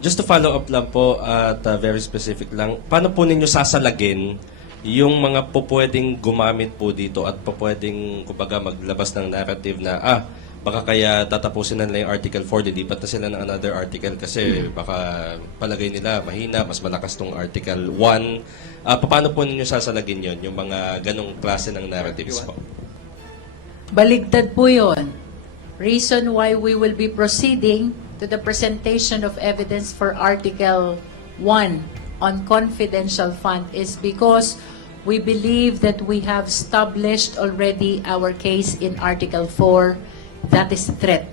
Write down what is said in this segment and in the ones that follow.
Just to follow up lang po at very specific lang, paano po ninyo sasalagin yung mga po pwedeng gumamit po dito at po pwedeng, kumbaga, maglabas ng narrative na, baka kaya tatapusin na nila yung Article 4, dilipat na sila ng another article kasi baka palagay nila mahina, mas malakas tong Article 1. Paano po ninyo sasalagin yon yung mga ganong klase ng narratives po? Baligtad po yun. Reason why we will be proceeding to the presentation of evidence for Article 1 on confidential fund is because we believe that we have established already our case in Article 4, that is threat.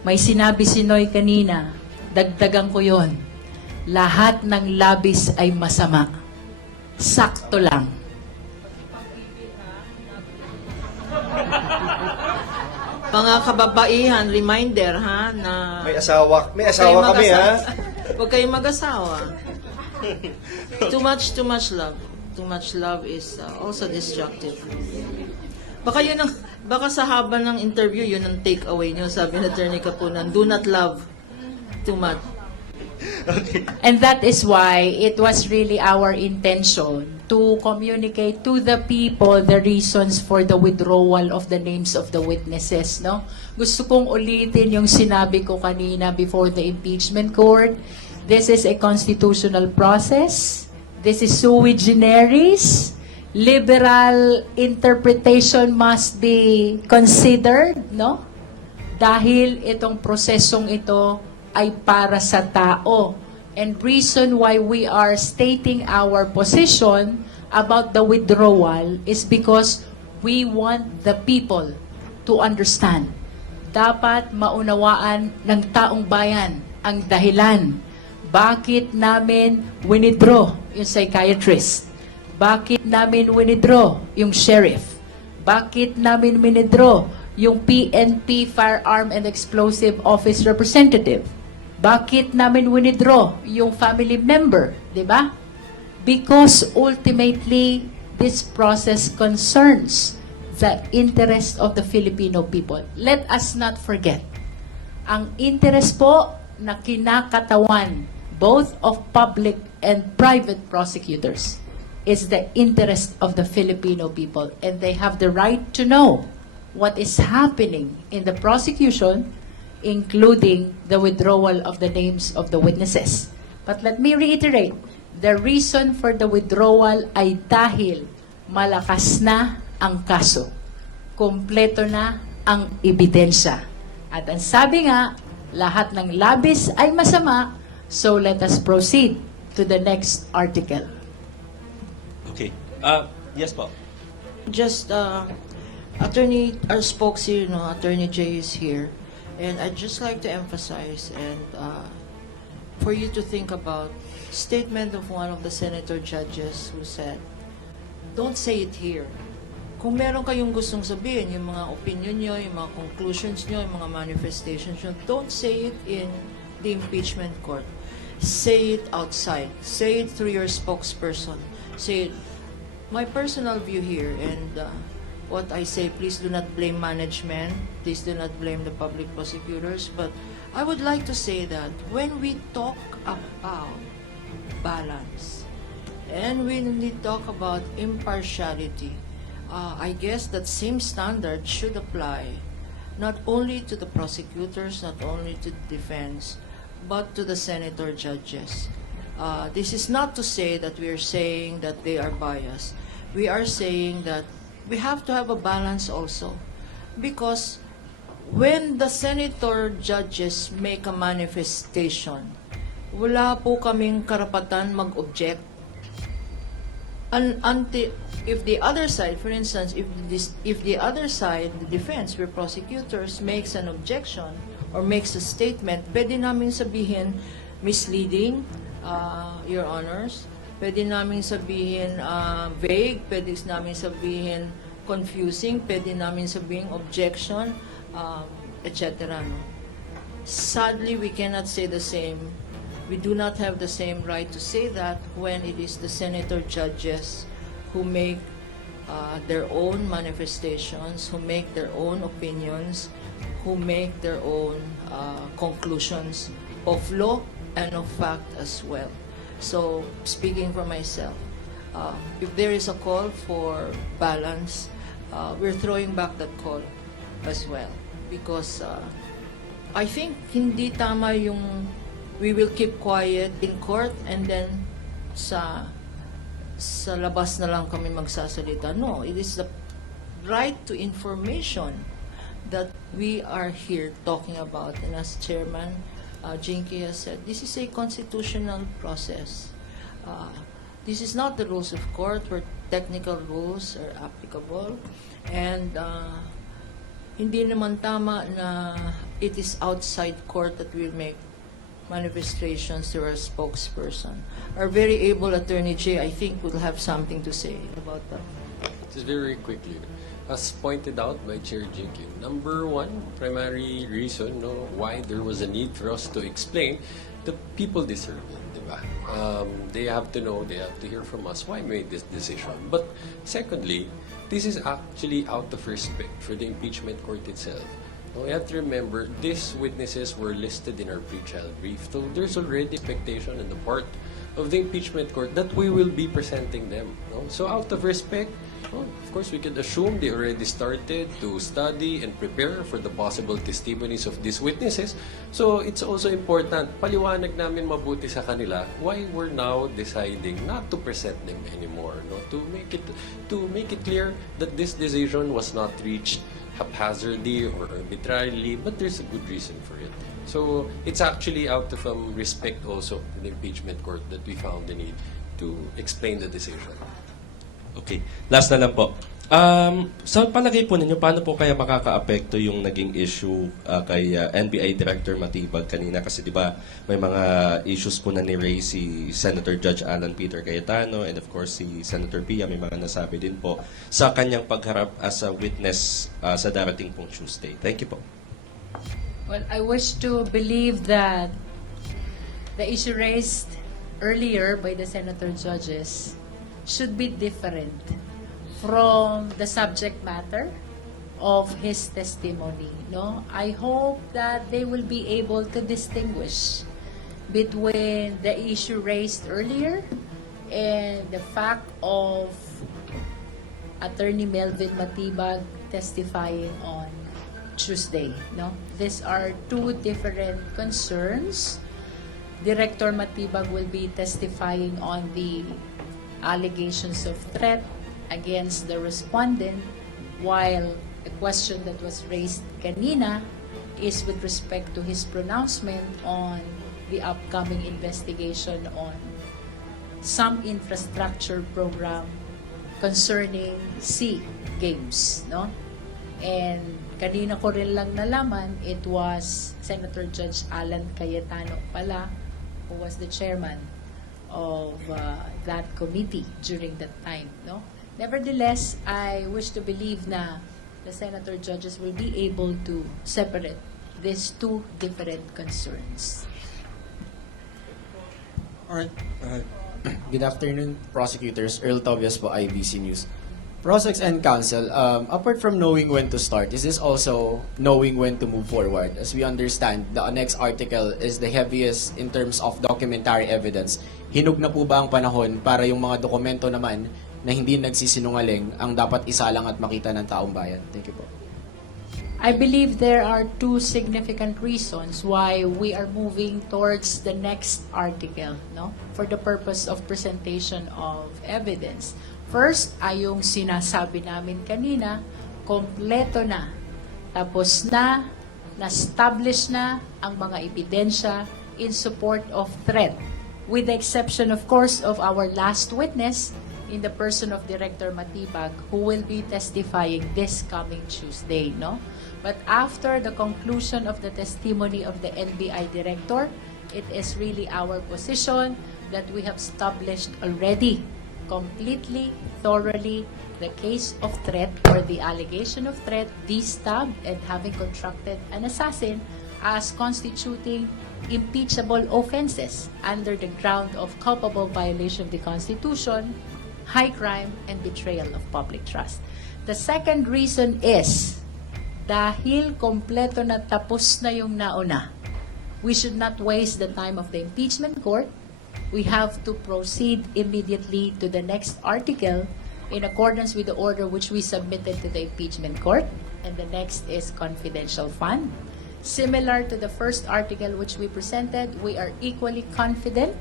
May sinabi si Noy kanina, dagdagan ko yon. Lahat ng labis ay masama. Sakto lang. Mga kababaihan, reminder ha, na May asawa kami ha. Huwag kayong mag-asawa. Too much love. Too much love is also destructive. Baka sa haba ng interview, yun ang take away nyo, sabi ni Attorney Kapunan, do not love too much. Okay. And that is why it was really our intention to communicate to the people the reasons for the withdrawal of the names of the witnesses. No? Gusto kong ulitin yung sinabi ko kanina before the impeachment court. This is a constitutional process. This is sui generis. Liberal interpretation must be considered, no? Dahil itong prosesong ito ay para sa tao. And reason why we are stating our position about the withdrawal is because we want the people to understand. Dapat maunawaan ng taong bayan ang dahilan. Bakit namin winidraw yung psychiatrist? Bakit namin winidraw yung sheriff? Bakit namin winidraw yung PNP Firearm and Explosive Office Representative? Bakit namin winidraw yung family member, di ba? Because ultimately, this process concerns the interest of the Filipino people. Let us not forget, ang interest po na kinakatawan both of public and private prosecutors is the interest of the Filipino people, and they have the right to know what is happening in the prosecution, including the withdrawal of the names of the witnesses. But let me reiterate, the reason for the withdrawal ay dahil malakas na ang kaso. Kompleto na ang ebidensya. At ang sabi nga, lahat ng labis ay masama, so let us proceed to the next article. Okay. Yes po. Just, Attorney, our spokesman, Attorney Jay is here. And I'd just like to emphasize and for you to think about statement of one of the senator judges who said, don't say it here. Kung meron kayong gustong sabihin, yung mga opinion nyo, yung mga conclusions nyo, yung mga manifestations nyo, don't say it in the impeachment court. Say it outside. Say it through your spokesperson. Say it. My personal view here, and what I say, please do not blame management, please do not blame the public prosecutors, but I would like to say that when we talk about balance, and when we talk about impartiality, I guess that same standard should apply not only to the prosecutors, not only to the defense, but to the senator judges. This is not to say that we are saying that they are biased. We are saying that we have to have a balance also. Because when the senator judges make a manifestation, wala po kaming karapatan mag-object. Until, if the other side, for instance, if the other side, the defense, where prosecutors makes an objection or makes a statement, pwede namin sabihin misleading, Your Honors. Pwede namin sabihin vague, pwede namin sabihin confusing, pwede namin sabihin objection, etc. No? Sadly, we cannot say the same. We do not have the same right to say that when it is the senator judges who make their own manifestations, who make their own opinions, who make their own conclusions of law and of fact as well. So, speaking for myself, if there is a call for balance, we're throwing back that call as well. Because I think hindi tama yung we will keep quiet in court and then sa labas na lang kami magsasalita. No, it is the right to information that we are here talking about. And as Chairman Jinky has said, this is a constitutional process. This is not the rules of court where technical rules are applicable. And hindi naman tama na it is outside court that we make manifestations through our spokesperson. Our very able Attorney J, I think, will have something to say about that. Just very quickly, as pointed out by Chair Jinky, number one primary reason why there was a need for us to explain, the people deserve it, diba? They have to know, they have to hear from us why we made this decision. But secondly, this is actually out of respect for the impeachment court itself. We have to remember, these witnesses were listed in our pre-trial brief. So there's already expectation on the part of the impeachment court that we will be presenting them. So out of respect, of course, we can assume they already started to study and prepare for the possible testimonies of these witnesses. So it's also important, paliwanag namin mabuti sa kanila why we're now deciding not to present them anymore. To make it clear that this decision was not reached haphazardly or arbitrarily, but there's a good reason for it. So it's actually out of respect also to the impeachment court that we found the need to explain the decision. Okay. Last na lang po. Sa palagay po ninyo, paano po kaya makaka-apekto yung naging issue kay NBI Director Matibag kanina? Kasi di ba may mga issues po na ni-raise si Senator Judge Alan Peter Cayetano and of course si Senator Pia, may mga nasabi din po sa kanyang pagharap as a witness sa darating pong Tuesday. Thank you po. Well, I wish to believe that the issue raised earlier by the senator judges should be different from the subject matter of his testimony. I hope that they will be able to distinguish between the issue raised earlier and the fact of Attorney Melvin Matibag testifying on Tuesday. These are two different concerns. Director Matibag will be testifying on the allegations of threat against the respondent, while the question that was raised kanina is with respect to his pronouncement on the upcoming investigation on some infrastructure program concerning SEA Games. And kanina ko rin lang nalaman, it was Senator Judge Alan Cayetano pala who was the chairman of that committee during that time. Nevertheless, I wish to believe na the senator judges will be able to separate these two different concerns. Alright. Good afternoon, prosecutors. Earl Tobias po, IBC News. Prosecs and counsel, apart from knowing when to start, is this also knowing when to move forward? As we understand, the next article is the heaviest in terms of documentary evidence. Hinog na po ba ang panahon para yung mga dokumento naman na hindi nagsisinungaling ang dapat isalang at makita ng taong bayan? Thank you po. I believe there are two significant reasons why we are moving towards the next article, for the purpose of presentation of evidence. First, ay yung sinasabi namin kanina, kompleto na, tapos na-establish na ang mga ebidensya in support of threat, with the exception, of course, of our last witness in the person of Director Matibag, who will be testifying this coming Tuesday. But after the conclusion of the testimony of the NBI Director, it is really our position that we have established already completely, thoroughly, the case of threat or the allegation of threat, de-stabbed and having contracted an assassin as constituting impeachable offenses under the ground of culpable violation of the Constitution, high crime, and betrayal of public trust. The second reason is dahil kompleto na tapos na yung nauna. We should not waste the time of the impeachment court. We have to proceed immediately to the next article in accordance with the order which we submitted to the impeachment court. And the next is confidential fund. Similar to the first article which we presented, we are equally confident.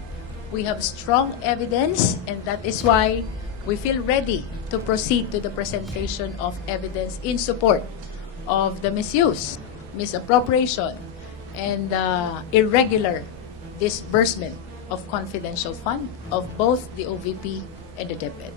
We have strong evidence, and that is why we feel ready to proceed to the presentation of evidence in support of the misuse, misappropriation, and irregular disbursement of confidential fund of both the OVP and the DepEd.